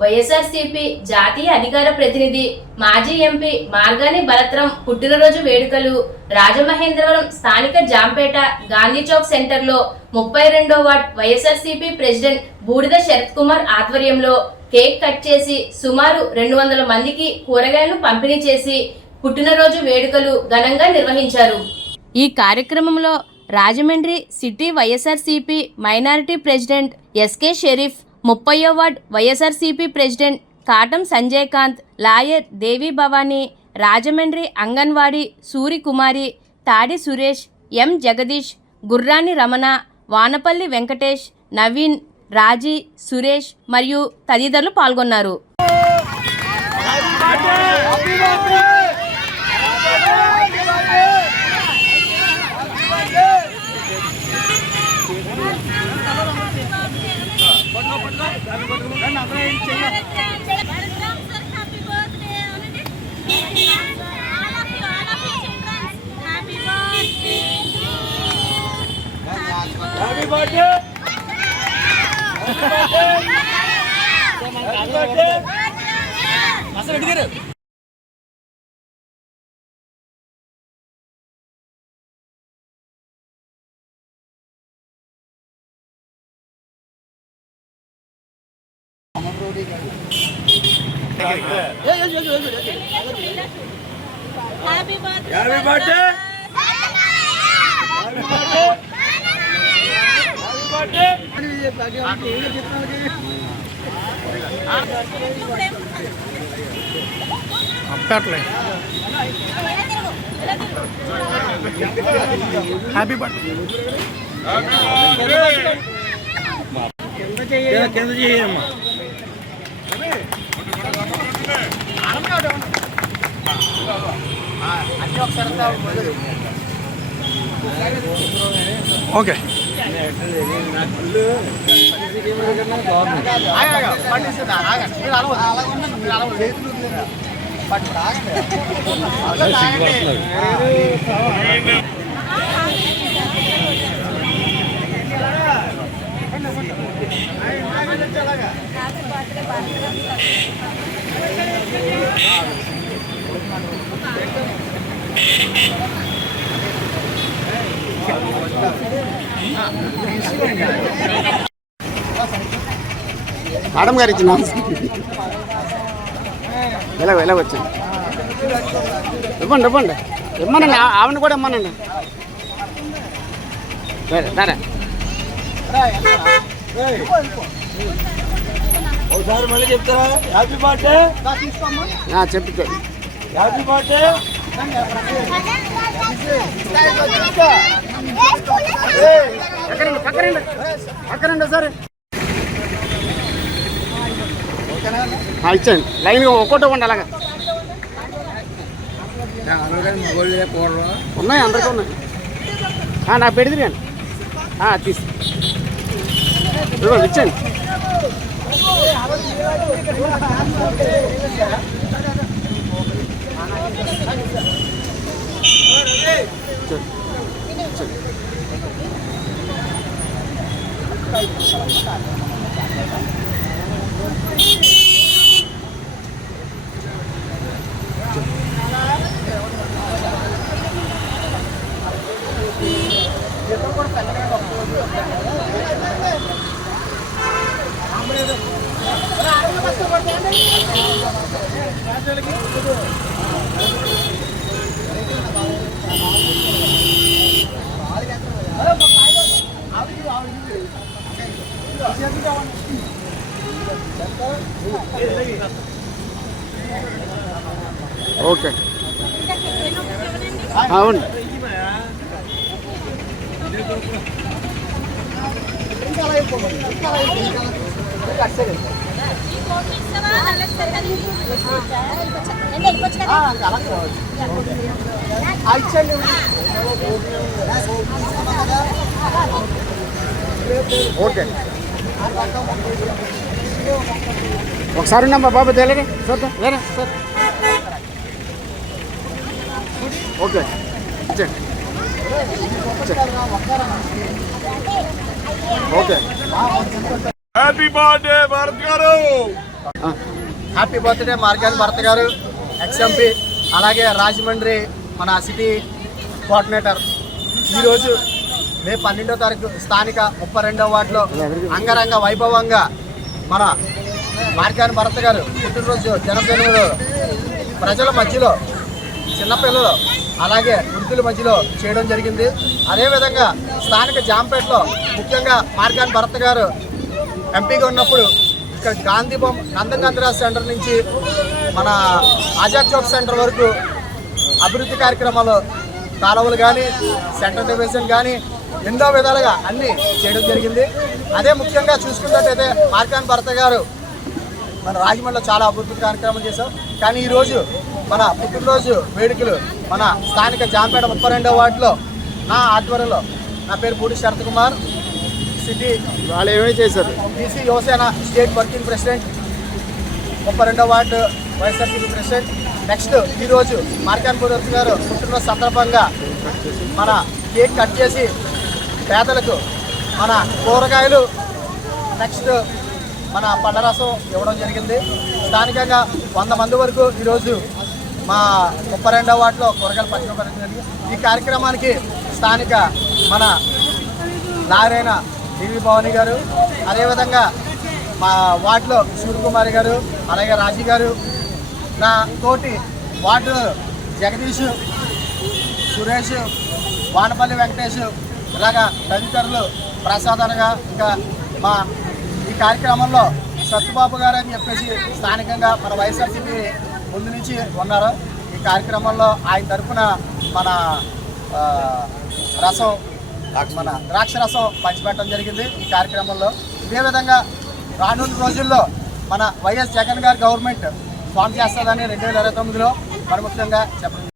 వైఎస్ఆర్సీపీ జాతీయ అధికార ప్రతినిధి మాజీ ఎంపీ మార్గాని భరత్రం పుట్టినరోజు వేడుకలు రాజమహేంద్రవరం స్థానిక జాంపేట గాంధీ చౌక్ సెంటర్లో 32వ వార్డ్ వైఎస్ఆర్సీపీ ప్రెసిడెంట్ బూడిద శరత్ కుమార్ ఆధ్వర్యంలో కేక్ కట్ చేసి సుమారు 200 మందికి కూరగాయలు పంపిణీ చేసి పుట్టినరోజు వేడుకలు ఘనంగా నిర్వహించారు। ఈ కార్యక్రమంలో Rajahmundry city YSRCP minority president SK Sharif, 30వ ward YSRCP president Katam Sanjay Kanth, lawyer Devi Bhavani, Rajahmundry anganwadi Surikumari, Tadi Suresh, ఎం జగదీష్, గుర్రాని రమణ, వానపల్లి వెంకటేష్, నవీన్, రాజీ, సురేష్ మరియు తదితరులు పాల్గొన్నారు। Happy birthday! Happy okay. Madam గారు ఇచ్చిన ఎలా వచ్చింది ఇవ్వండి ఇమ్మనండి, ఆవిడ కూడా ఇమ్మనండి। సరే ఒకసారి మళ్ళీ చెప్తారా? హ్యాపీ బర్త్డే చెప్తే హ్యాపీ బర్త్డే పక్కనండి సరే ఇచ్చండి, లైన్గా ఒక్కోటి ఇవ్వండి అలాగా। ఉన్నాయి, అందరికీ ఉన్నాయి। నాకు పెడితే కానీ తీసి ఇచ్చండి। ఓకే అవును ఓకే ఒకసారి మా బాబు తెలియదు చూద్దాం వేరే sir okay okay happy birthday Bharat garu. Happy birthday Margani Bharat గారు, ఎక్స్ఎంపీ, అలాగే రాజమండ్రి మన సిటీ కోఆర్డినేటర్. ఈరోజు మే 12వ తారీఖు స్థానిక 32వ వార్డులో అంగరంగ వైభవంగా మన మార్గాని భరత్ గారు పుట్టినరోజు జనప్రతినిధులు ప్రజల మధ్యలో, చిన్నపిల్లలు అలాగే వృద్ధుల మధ్యలో చేయడం జరిగింది. అదేవిధంగా స్థానిక జాంపేటలో ముఖ్యంగా మార్గాని భరత్ గారు ఎంపీగా ఉన్నప్పుడు ఇక్కడ గాంధీ బొమ్మ నందకంద్రాజ్ సెంటర్ నుంచి మన ఆజాద్ చౌక్ సెంటర్ వరకు అభివృద్ధి కార్యక్రమాలు, కాలువలు కానీ, సెంటర్ డివిజన్ కానీ ఎన్నో విధాలుగా అన్నీ చేయడం జరిగింది. అదే ముఖ్యంగా చూసుకున్నట్టయితే మార్గాని భరత్ గారు మన రాజమండ్రిలో చాలా అభివృద్ధి కార్యక్రమాలు చేశాం. కానీ ఈరోజు మన పుట్టినరోజు వేడుకలు మన స్థానిక జాంపేట 32వ వార్డులో నా ఆధ్వర్యంలో, నా పేరు పూడి శరత్ కుమార్, సిటీ వాళ్ళు ఏమేమి చేశారు? BC Yuvasena state working president, 32వ వార్డు వైఎస్ఆర్సీపీ ప్రెసిడెంట్. నెక్స్ట్ ఈరోజు మార్గాని భరత్ గారు పుట్టినరోజు సందర్భంగా మన కేక్ కట్ చేసి పేదలకు మన కూరగాయలు, నెక్స్ట్ మన పళ్ళ రసం ఇవ్వడం జరిగింది. స్థానికంగా 100 మంది వరకు ఈరోజు మా 32వ వార్డులో కూరగాయలు పంచడం జరిగింది. ఈ కార్యక్రమానికి స్థానిక మన నారాయణ డివి భవాని గారు, అదేవిధంగా మా వార్డులో సూర్యకుమారి గారు, అలాగే రాజీ గారు, నా తోటి వార్డు జగదీష్, సురేష్, వానపల్లి వెంకటేష్, ఇలాగా తదితరులు ప్రసాదనగా, ఇంకా మా ఈ కార్యక్రమంలో సత్యబాబు గారు అని చెప్పేసి స్థానికంగా మన వైఎస్ఆర్సీపీ ముందు నుంచి ఉన్నారు. ఈ కార్యక్రమంలో ఆయన తరఫున మన రసం, మన ద్రాక్ష రసం పంచిపెట్టడం జరిగింది ఈ కార్యక్రమంలో. ఇదే విధంగా రానున్న రోజుల్లో మన వైఎస్ జగన్ గారి గవర్నమెంట్ ఫామ్ చేస్తుందని 2029లో మరి ముఖ్యంగా చెప్పడం.